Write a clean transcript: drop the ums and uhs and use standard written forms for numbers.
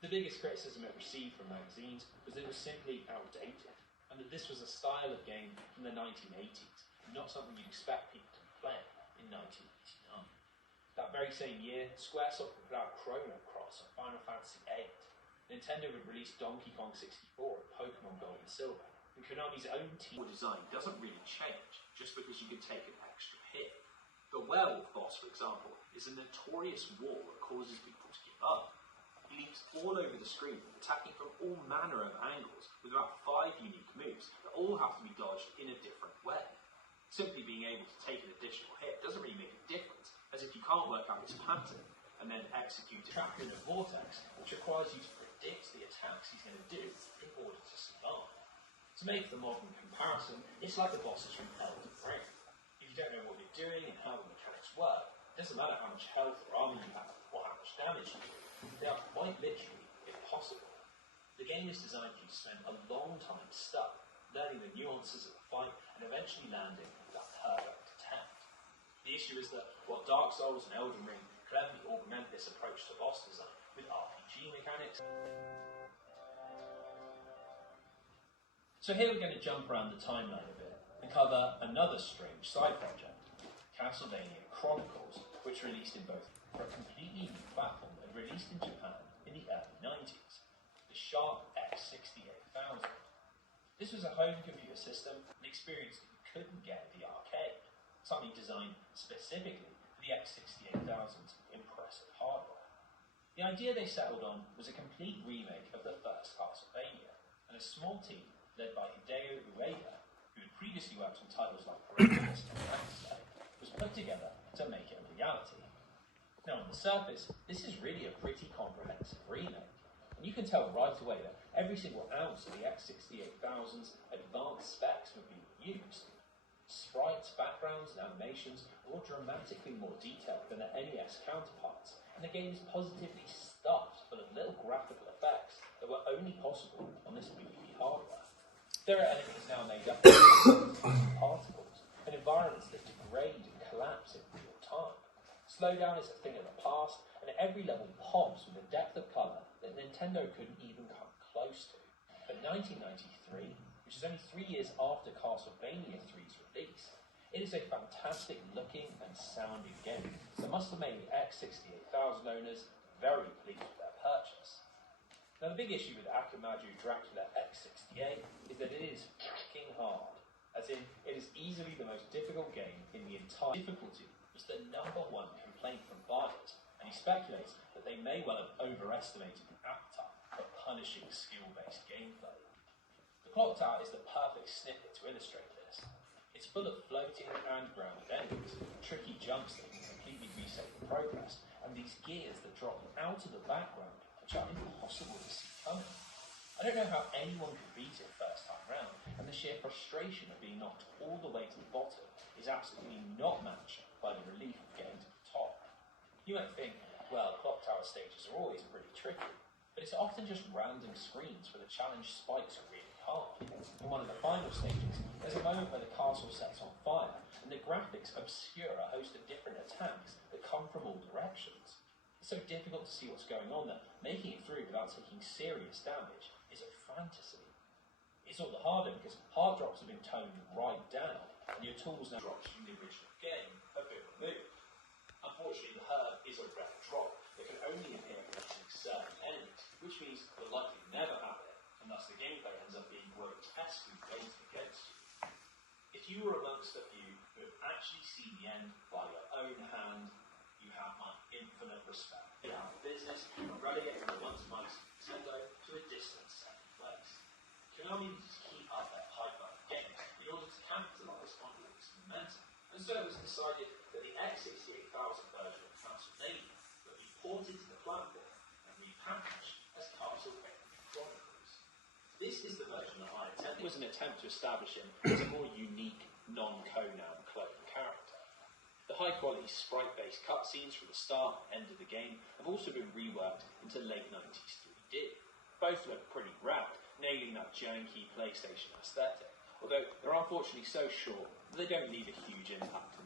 The biggest criticism it received from magazines was that it was simply outdated, and that this was a style of game from the 1980s, not something you'd expect people to play in 1989. That very same year, Squaresoft would put out Chrono Cross and Final Fantasy VIII. Nintendo would release Donkey Kong 64 and Pokemon Gold and Silver, and Konami's own team design doesn't really change just because you can take an extra hit. The werewolf boss, for example, is a notorious wall that causes people to give up. He leaps all over the screen, attacking from all manner of angles, with about 5 unique moves that all have to be dodged in a different way. Simply being able to take an additional hit doesn't really make a difference, as if you can't work out its pattern and then execute it. Trapped in a vortex, which requires you to predict the attacks he's going to do in order to survive. To make the modern comparison, it's like the bosses from Elden Ring. If you don't know what you're doing and how the mechanics work, it doesn't matter how much health or armor you have or how much damage you do. They are quite literally impossible. The game is designed for you to spend a long time stuck, learning the nuances of the fight and eventually landing that perfect attempt. The issue is that while Dark Souls and Elden Ring cleverly augment this approach to boss design with RPG mechanics. So here we're going to jump around the timeline a bit and cover another strange side project, Castlevania Chronicles, which released in both for a completely new platform and released in Japan in the early 90s, the Sharp X68000. This was a home computer system, an experience that you couldn't get at the arcade, something designed specifically for the X68000's impressive hardware. The idea they settled on was a complete remake of the first Castlevania, and a small team led by Hideo Ueda, who had previously worked on titles like Breakfast and Wednesday, was put together to make it a reality. Now on the surface, this is really a pretty comprehensive remake, and you can tell right away that every single ounce of the X68000's advanced specs would be used. Sprites, backgrounds, and animations are all dramatically more detailed than their NES counterparts, and the game is positively stuffed full of little graphical effects that were only possible on this movie hardware. There are enemies now made up of particles and environments that degrade and collapse in real time. Slowdown is a thing of the past, and every level pops with a depth of colour that Nintendo couldn't even come close to. But 1993, which is only 3 years after Castlevania 3's release, it is a fantastic looking and sounding game that must have made the X68000 owners very pleased with their purchase. Now the big issue with Akamaju Dracula X68 is that it is fucking hard, as in it is easily the most difficult game in the entire. Difficulty was the #1 complaint from buyers, and he speculates that they may well have overestimated the appetite for punishing skill-based gameplay. The clock tower is the perfect snippet to illustrate this. It's full of floating and grounded enemies, tricky jumps that can completely reset the progress, and these gears that drop out of the background, which are impossible to see coming. I don't know how anyone could beat it first time round, and the sheer frustration of being knocked all the way to the bottom is absolutely not matched by the relief of getting to the top. You might think, well, clock tower stages are always pretty tricky, but it's often just random screens where the challenge spikes really hard. In one of the final stages, there's a moment where the castle sets on fire, and the graphics obscure a host of different attacks that come from all directions. It's so difficult to see what's going on that making it through without taking serious damage is a fantasy. It's all the harder because hard drops have been toned right down, and your tools now drops from the original game have been removed. Unfortunately, the herb is a rare drop that can only appear against certain enemies, which means you'll likely never have it, and thus the gameplay ends up being grotesquely weighted against you. If you were amongst the few who have actually seen the end by your own hand, you have my infinite respect. Get out of business and relegate the once mighty Nintendo to a distant second place. Konami needs to keep up their pipeline of games in order to capitalise on all this momentum, and so it was decided that the X68000 version of Castlevania would be ported to the platform and repackaged as Castlevania Chronicles. This is the version that I attempted. It was an attempt to establish him as a more unique, non-Conan clone character. The high-quality sprite-based cutscenes from the start and end of the game have also been reworked into late 90s 3D. Both look pretty rad, nailing that janky PlayStation aesthetic, although they're unfortunately so short that they don't leave a huge impact